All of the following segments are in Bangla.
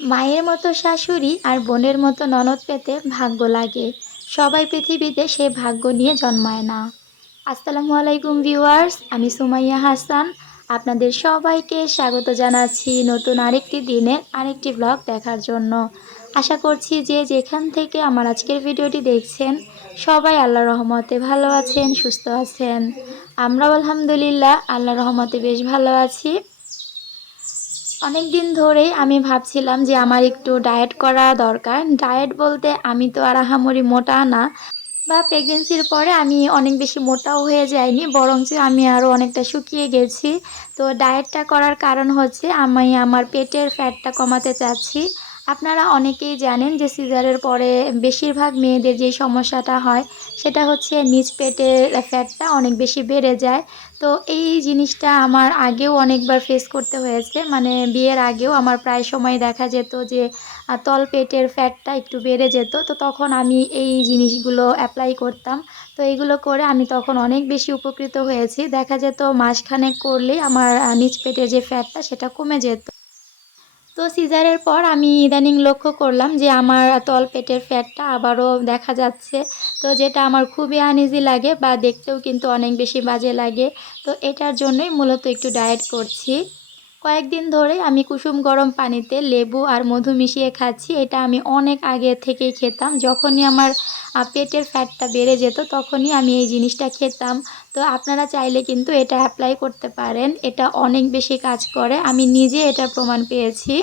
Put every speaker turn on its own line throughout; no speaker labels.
মায়ের মতো শাশুড়ি আর বোনের মতো ননদ পেতে ভাগ্য লাগে। সবাই পৃথিবীতে সে ভাগ্য নিয়ে জন্মায় না। আসসালামু আলাইকুম ভিউয়ার্স, আমি সুমাইয়া হাসান। আপনাদের সবাইকে স্বাগত জানাচ্ছি নতুন আরেকটি দিনের আরেকটি ব্লগ দেখার জন্য। আশা করছি যে যেখান থেকে আমার আজকের ভিডিওটি দেখছেন, সবাই আল্লাহ রহমতে ভালো আছেন, সুস্থ আছেন। আমরাও আলহামদুলিল্লাহ আল্লাহ রহমতে বেশ ভালো আছি। অনেক দিন ধরেই আমি ভাবছিলাম যে আমার একটু ডায়েট করা দরকার। ডায়েট বলতে আমি তো আর আহামরি মোটা না। বা প্রেগনেন্সির পরে আমি অনেক বেশি মোটাও হয়ে যাইনি, বরঞ্চ আমি আরও অনেকটা শুকিয়ে গেছি। তো ডায়েটটা করার কারণ হচ্ছে আমি আমার পেটের ফ্যাটটা কমাতে চাচ্ছি। আপনারা অনেকেই জানেন যে সিজারের পরে বেশিরভাগ মেয়েদের যে সমস্যাটা হয়, সেটা হচ্ছে নিচ পেটের ফ্যাটটা অনেক বেশি বেড়ে যায়। তো এই জিনিসটা আমার আগেও অনেকবার ফেস করতে হয়েছে। মানে বিয়ের আগেও আমার প্রায় সময় দেখা যেত যে তল পেটের ফ্যাটটা একটু বেড়ে যেত। তো তখন আমি এই জিনিসগুলো অ্যাপ্লাই করতাম। তো এইগুলো করে আমি তখন অনেক বেশি উপকৃত হয়েছি। দেখা যেত মাসখানেক করলেই আমার নিচ পেটের যে ফ্যাটটা সেটা কমে যেত। তো সিজারের পর আমি ইদানিং লক্ষ্য করলাম যে আমার তল পেটের ফ্যাটটা আবারও দেখা যাচ্ছে। তো যেটা আমার খুবই আনইজি লাগে বা দেখতেও কিন্তু অনেক বেশি বাজে লাগে। তো এটার জন্যই মূলত একটু ডায়েট করছি। কয়েকদিন ধরে আমি কুসুম গরম পানিতে লেবু আর মধু মিশিয়ে খাচ্ছি। এটা আমি অনেক আগে থেকেই খেতাম। যখনই আমার পেটের ফ্যাটটা বেড়ে যেত, তখনই আমি এই জিনিসটা খেতাম। তো আপনারা চাইলে কিন্তু এটা অ্যাপ্লাই করতে পারেন। এটা অনেক বেশি কাজ করে। আমি নিজে এটার প্রমাণ পেয়েছি।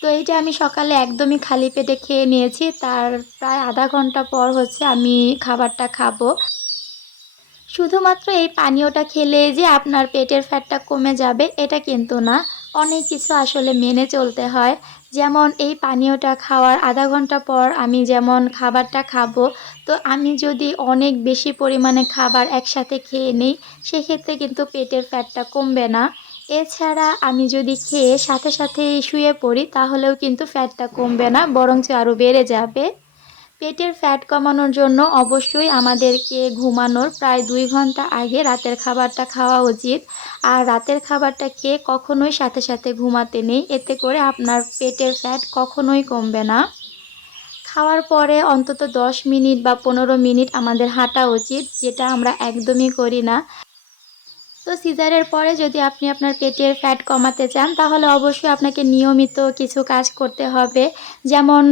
তো এইটা আমি সকালে একদমই খালি পেটে খেয়ে নিয়েছি। তার প্রায় আধা ঘণ্টা পর হচ্ছে আমি খাবারটা খাব। শুধুমাত্র এই পানীয়টা খেলে যে আপনার পেটের ফ্যাটটা কমে যাবে, এটা কিন্তু না। অনেক কিছু আসলে মেনে চলতে হয়। যেমন এই পানীয়টা খাওয়ার আধা ঘণ্টা পর আমি যেমন খাবারটা খাব, তো আমি যদি অনেক বেশি পরিমাণে খাবার একসাথে খেয়ে নিই, সেক্ষেত্রে কিন্তু পেটের ফ্যাটটা কমবে না। এছাড়া আমি যদি খেয়ে সাথে সাথে শুয়ে পড়ি, তাহলেও কিন্তু ফ্যাটটা কমবে না, বরঞ্চ আরও বেড়ে যাবে। পেটের ফ্যাট কমানোর জন্য অবশ্যই আমাদেরকে ঘুমানোর প্রায় দুই ঘণ্টা আগে রাতের খাবারটা খাওয়া উচিত। আর রাতের খাবারটা খেয়ে কখনোই সাথে সাথে ঘুমাতে নেই। এতে করে আপনার পেটের ফ্যাট কখনোই কমবে না। খাওয়ার পরে অন্তত 10 মিনিট বা পনেরো মিনিট আমাদের হাঁটা উচিত, যেটা আমরা একদমই করি না। তো সিজারের পরে যদি আপনি আপনার পেটের ফ্যাট কমাতে চান, তাহলে অবশ্যই আপনাকে নিয়মিত কিছু কাজ করতে হবে। যেমন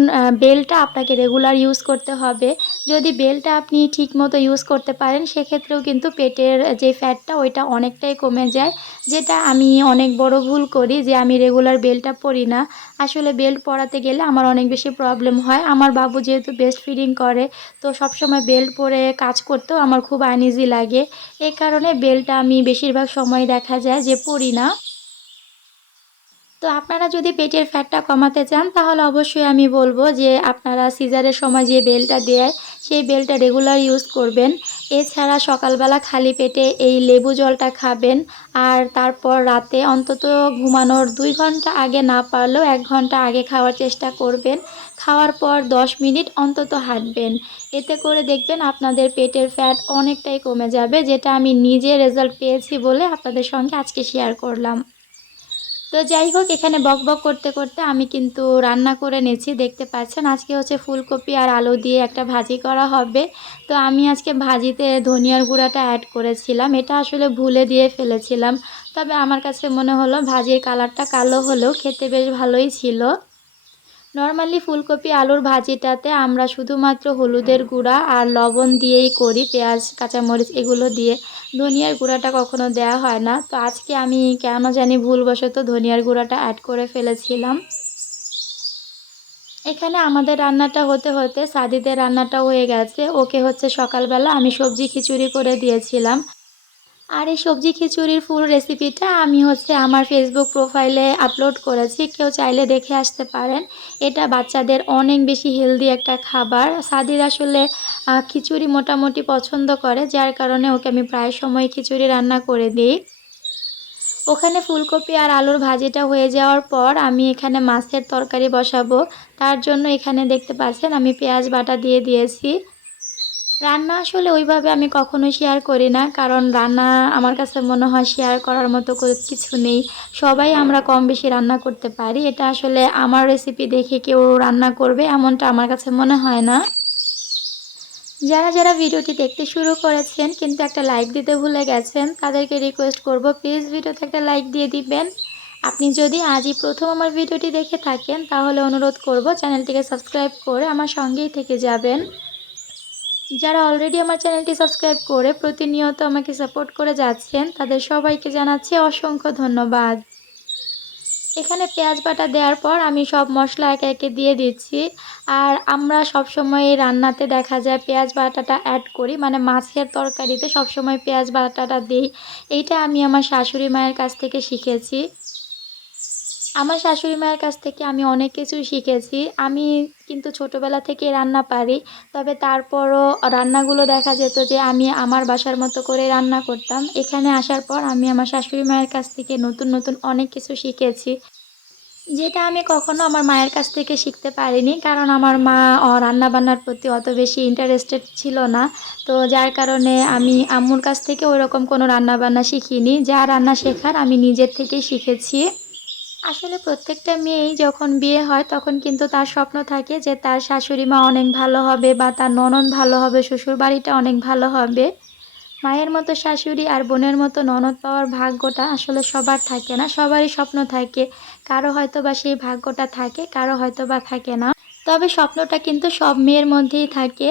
বেলটা আপনাকে রেগুলার ইউজ করতে হবে। যদি বেলটা আপনি ঠিক মতো ইউজ করতে পারেন, সেক্ষেত্রেও কিন্তু পেটের যে ফ্যাটটা ওইটা অনেকটাই কমে যায়। যেটা আমি অনেক বড় ভুল করি, যে আমি রেগুলার বেলটা পরি না। আসলে বেল্ট পরাতে গেলে আমার অনেক বেশি প্রবলেম হয়। আমার বাবু যেহেতু বেস্ট ফিডিং করে, তো সবসময় বেল্ট পরে কাজ করতেও আমার খুব আনইজি লাগে। এই কারণে বেলটা আমি বেশিরভাগ সময় দেখা যায় যে পরি না। তো আপনারা যদি পেটের ফ্যাটটা কমাতে চান, তাহলে অবশ্যই আমি বলব যে আপনারা সিজারের সময় যে বেলটা দেয় সেই বেলটা রেগুলার ইউজ করবেন। এছাড়া সকালবেলা খালি পেটে এই লেবু জলটা খাবেন। আর তারপর রাতে অন্তত ঘুমানোর দুই ঘণ্টা আগে না পারলেও এক ঘণ্টা আগে খাওয়ার চেষ্টা করবেন। খাওয়ার পর দশ মিনিট অন্তত হাঁটবেন। এতে করে দেখবেন আপনাদের পেটের ফ্যাট অনেকটাই কমে যাবে, যেটা আমি নিজে রেজাল্ট পেয়েছি বলে আপনাদের সঙ্গে আজকে শেয়ার করলাম। তো যাই হোক, এখানে বক বক করতে করতে আমি কিন্তু রান্না করে নিয়েছি। দেখতে পাচ্ছেন, আজকে হচ্ছে ফুলকপি আর আলু দিয়ে একটা ভাজি করা হবে। তো আমি আজকে ভাজিতে ধনিয়ার গুঁড়াটা অ্যাড করেছিলাম। এটা আসলে ভুলে দিয়ে ফেলেছিলাম। তবে আমার কাছে মনে হলো, ভাজির কালারটা কালো হলেও খেতে বেশ ভালোই ছিল। নর্মালি ফুলকপি আলুর ভাজিটাতে আমরা শুধুমাত্র হলুদের গুঁড়া আর লবণ দিয়েই করি, পেঁয়াজ, কাঁচামরিচ এগুলো দিয়ে। ধনিয়ার গুঁড়াটা কখনো দেওয়া হয় না। তো আজকে আমি কেন জানি ভুলবশত ধনিয়ার গুঁড়াটা অ্যাড করে ফেলেছিলাম। এখানে আমাদের রান্নাটা হতে হতে সাদিদের রান্নাটাও হয়ে গেছে। ওকে হচ্ছে সকালবেলা আমি সবজি খিচুড়ি করে দিয়েছিলাম। আর এই সবজি খিচুড়ির ফুল রেসিপিটা আমি হচ্ছে আমার ফেসবুক প্রোফাইলে আপলোড করেছি। কেউ চাইলে দেখে আসতে পারেন। এটা বাচ্চাদের অনেক বেশি হেলদি একটা খাবার। সাদির আসলে খিচুড়ি মোটামুটি পছন্দ করে, যার কারণে ওকে আমি প্রায় সময় খিচুড়ি রান্না করে দিই। ওখানে ফুলকপি আর আলুর ভাজিটা হয়ে যাওয়ার পর আমি এখানে মাছের তরকারি বসাবো। তার জন্য এখানে দেখতে পাচ্ছেন আমি পেঁয়াজ বাটা দিয়ে দিয়েছি। রান্না আসলে ওইভাবে আমি কখনো শেয়ার করি না, কারণ রান্না আমার কাছে মনে হয় শেয়ার করার মতো কিছু নেই। সবাই আমরা কম বেশি রান্না করতে পারি। এটা আসলে আমার রেসিপি দেখে কেউ রান্না করবে এমনটা আমার কাছে মনে হয় না। যারা যারা ভিডিওটি দেখতে শুরু করেছেন, কিন্তু একটা লাইক দিতে ভুলে গেছেন, তাদেরকে রিকোয়েস্ট করব প্লিজ ভিডিওতে একটা লাইক দিয়ে দিবেন। আপনি যদি আজই প্রথম আমার ভিডিওটি দেখে থাকেন, তাহলে অনুরোধ করব চ্যানেলটিকে সাবস্ক্রাইব করে আমার সঙ্গেই থেকে যাবেন। যারা অলরেডি আমার চ্যানেলটি সাবস্ক্রাইব করে প্রতিনিয়ত আমাকে সাপোর্ট করে যাচ্ছেন, তাদের সবাইকে জানাচ্ছি অসংখ্য ধন্যবাদ। এখানে পেঁয়াজ বাটা দেওয়ার পর আমি সব মশলা একে একে দিয়ে দিচ্ছি। আর আমরা সব সময় রান্নাতে দেখা যায় পেঁয়াজ বাটাটা অ্যাড করি মানে মাছের তরকারিতে সব সময় পেঁয়াজ বাটাটা দিই। এইটা আমি আমার শাশুড়ি মায়ের কাছ থেকে শিখেছি। আমার শাশুড়ি মায়ের কাছ থেকে আমি অনেক কিছুই শিখেছি। আমি কিন্তু ছোটোবেলা থেকে রান্না পারি। তবে তারপরও রান্নাগুলো দেখা যেত যে আমি আমার বাসার মতো করে রান্না করতাম। এখানে আসার পর আমি আমার শাশুড়ি মায়ের কাছ থেকে নতুন নতুন অনেক কিছু শিখেছি। যেটা আমি কখনো আমার মায়ের কাছ থেকে শিখতে পারিনি। কারণ আমার মা রান্না বান্নার প্রতি অত বেশি ইন্টারেস্টেড ছিল না। তো যার কারণে আমি আম্মুর কাছ থেকে ওইরকম কোনো রান্নাবান্না শিখিনি। যা রান্না শেখার আমি নিজের থেকেই শিখেছি। আসলে প্রত্যেকটা মেয়েই যখন বিয়ে হয় তখন কিন্তু তার স্বপ্ন থাকে যে তার শাশুড়ি মা অনেক ভালো হবে বা তার ননদ ভালো হবে, শ্বশুর বাড়িটা অনেক ভালো হবে। মায়ের মতো শাশুড়ি আর বোনের মতো ননদ পাওয়ার ভাগ্যটা আসলে সবার থাকে না, সবারই স্বপ্ন থাকে। কারও হয়তো বা সেই ভাগ্যটা থাকে, কারও হয়তো বা থাকে না। তবে স্বপ্নটা কিন্তু সব মেয়ের মধ্যেই থাকে।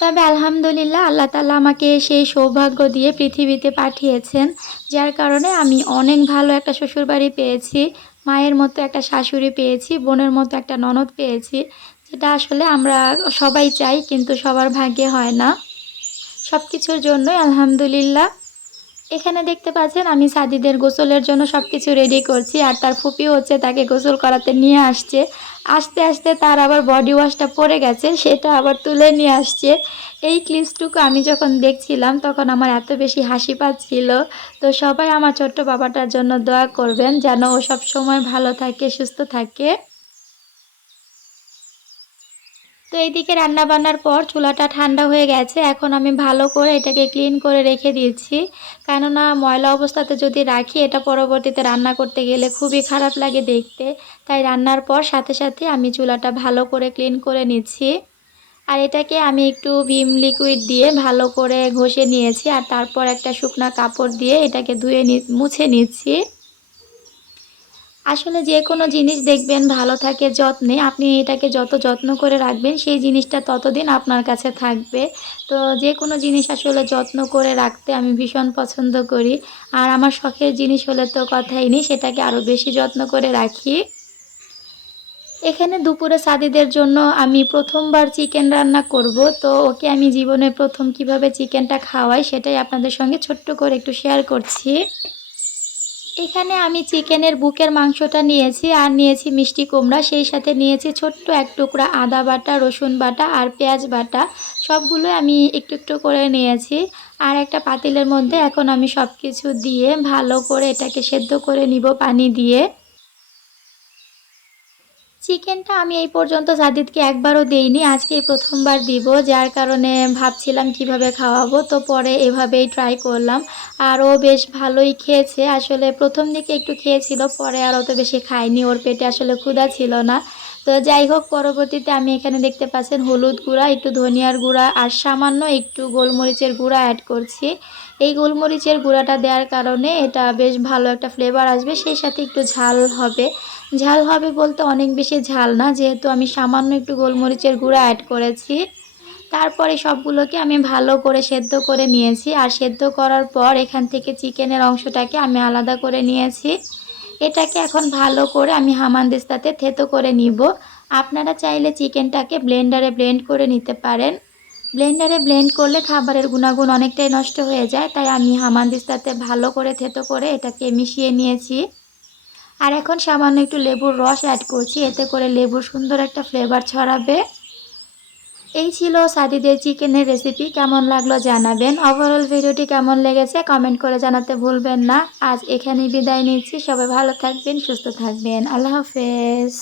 তবে আলহামদুলিল্লাহ আল্লাহ তালা আমাকে সেই সৌভাগ্য দিয়ে পৃথিবীতে পাঠিয়েছেন, যার কারণে আমি অনেক ভালো একটা শ্বশুরবাড়ি পেয়েছি, মায়ের মতো একটা শাশুড়ি পেয়েছি, বোনের মতো একটা ননদ পেয়েছি, যেটা আসলে আমরা সবাই চাই কিন্তু সবার ভাগ্যে হয় না। সব কিছুর জন্যই আলহামদুলিল্লাহ। এখানে দেখতে পাচ্ছেন, আমি সাদিদের গোসলের জন্য সব কিছু রেডি করছি আর তার ফুপি হচ্ছে তাকে গোসল করাতে নিয়ে আসছে। আস্তে আস্তে তার আবার বডি ওয়াশটা পড়ে গেছে, সেটা আবার তুলে নিয়ে আসছে। এই ক্লিপসটুকু আমি যখন দেখছিলাম, তখন আমার এত বেশি হাসি পাচ্ছিল। তো সবাই আমার ছোট্ট বাবাটার জন্য দোয়া করবেন যেন ও সব সময় ভালো থাকে, সুস্থ থাকে। তো এইদিকে রান্না বান্নার পর চুলাটা ঠান্ডা হয়ে গেছে। এখন আমি ভালো করে এটাকে ক্লিন করে রেখে দিচ্ছি কেননা ময়লা অবস্থাতে যদি রাখি, এটা পরবর্তীতে রান্না করতে গেলে খুবই খারাপ লাগে দেখতে। তাই রান্নার পর সাথে সাথে আমি চুলাটা ভালো করে ক্লিন করে নিচ্ছি আর এটাকে আমি একটু ভিম লিকুইড দিয়ে ভালো করে ঘষে নিয়েছি। আর তারপর একটা শুকনা কাপড় দিয়ে এটাকে ধুয়ে মুছে নিচ্ছি আসলে যে কোনো জিনিস দেখবেন ভালো থাকে, যত্নে। আপনি এটাকে যত যত্ন করে রাখবেন, সেই জিনিসটা ততদিন আপনার কাছে থাকবে। তো যে কোনো জিনিস আসলে যত্ন করে রাখতে আমি ভীষণ পছন্দ করি। আর আমার শখের জিনিস হলে তো কথাই নেই, সেটাকে আরও বেশি যত্ন করে রাখি। এখানে দুপুরে সাদিদের জন্য আমি প্রথমবার চিকেন রান্না করব। তো ওকে আমি জীবনে প্রথম কীভাবে চিকেনটা খাওয়াই, সেটাই আপনাদের সঙ্গে ছোট্ট করে একটু শেয়ার করছি। এখানে আমি চিকেনের বুকের মাংসটা নিয়েছি আর নিয়েছি মিষ্টি কুমড়া, সেই সাথে নিয়েছি ছোট্ট এক টুকরা আদা বাটা, রসুন বাটা আর পেঁয়াজ বাটা। সবগুলো আমি একটু একটু করে নিয়েছি আর একটা পাতিলের মধ্যে এখন আমি সব কিছু দিয়ে ভালো করে এটাকে সেদ্ধ করে নিব পানি দিয়ে। চিকেনটা আমি এই পর্যন্ত সাদিদকে একবারও দেইনি। আজকে প্রথমবার দিব, যার কারণে ভাবছিলাম কীভাবে খাওয়াবো, তো পরে এভাবেই ট্রাই করলাম। আর ও বেশ ভালোই খেয়েছে। আসলে প্রথম দিকে একটু খেয়েছিল, পরে আর অত বেশি খায়নি। ওর পেটে আসলে ক্ষুধা ছিল না। তো যাই হোক, পরবর্তীতে আমি এখানে দেখতে পাচ্ছেন হলুদ গুঁড়া, একটু ধনিয়ার গুঁড়া, আর সামান্য একটু গোলমরিচের গুঁড়া অ্যাড করছি। এই গোলমরিচের গুঁড়াটা দেওয়ার কারণে এটা বেশ ভালো একটা ফ্লেভার আসবে। সেই সাথে একটু ঝাল হবে। ঝাল হবে বলতে অনেক বেশি ঝাল না, যেহেতু আমি সামান্য একটু গোলমরিচের গুঁড়া অ্যাড করেছি। তারপরে সবগুলোকে আমি ভালো করে সেদ্ধ করে নিয়েছি, আর সেদ্ধ করার পর এখান থেকে চিকেনের অংশটাকে আমি আলাদা করে নিয়েছি। এটাকে এখন ভালো করে আমি হামানদিস্তাতে থেতো করে নিব। আপনারা চাইলে চিকেনটাকে ব্লেন্ডারে ব্লেন্ড করে নিতে পারেন। ব্লেন্ডারে ব্লেন্ড করলে খাবারের গুণাগুণ অনেকটাই নষ্ট হয়ে যায়, তাই আমি হামানদিস্তাতে ভালো করে থেতো করে এটাকে মিশিয়ে নিয়েছি। আর এখন সামান্য একটু লেবুর রস অ্যাড করছি, এতে করে লেবুর সুন্দর একটা ফ্লেভার ছড়াবে। এই ছিল সাদিদের চিকেনের রেসিপি কেমন লাগল জানাবেন। ওভারঅল ভিডিওটি কেমন লেগেছে কমেন্ট করে জানাতে ভুলবেন না। আজ এখানেই বিদায় নিচ্ছি, সবাই ভালো থাকবেন, সুস্থ থাকবেন। আল্লাহ হাফেজ।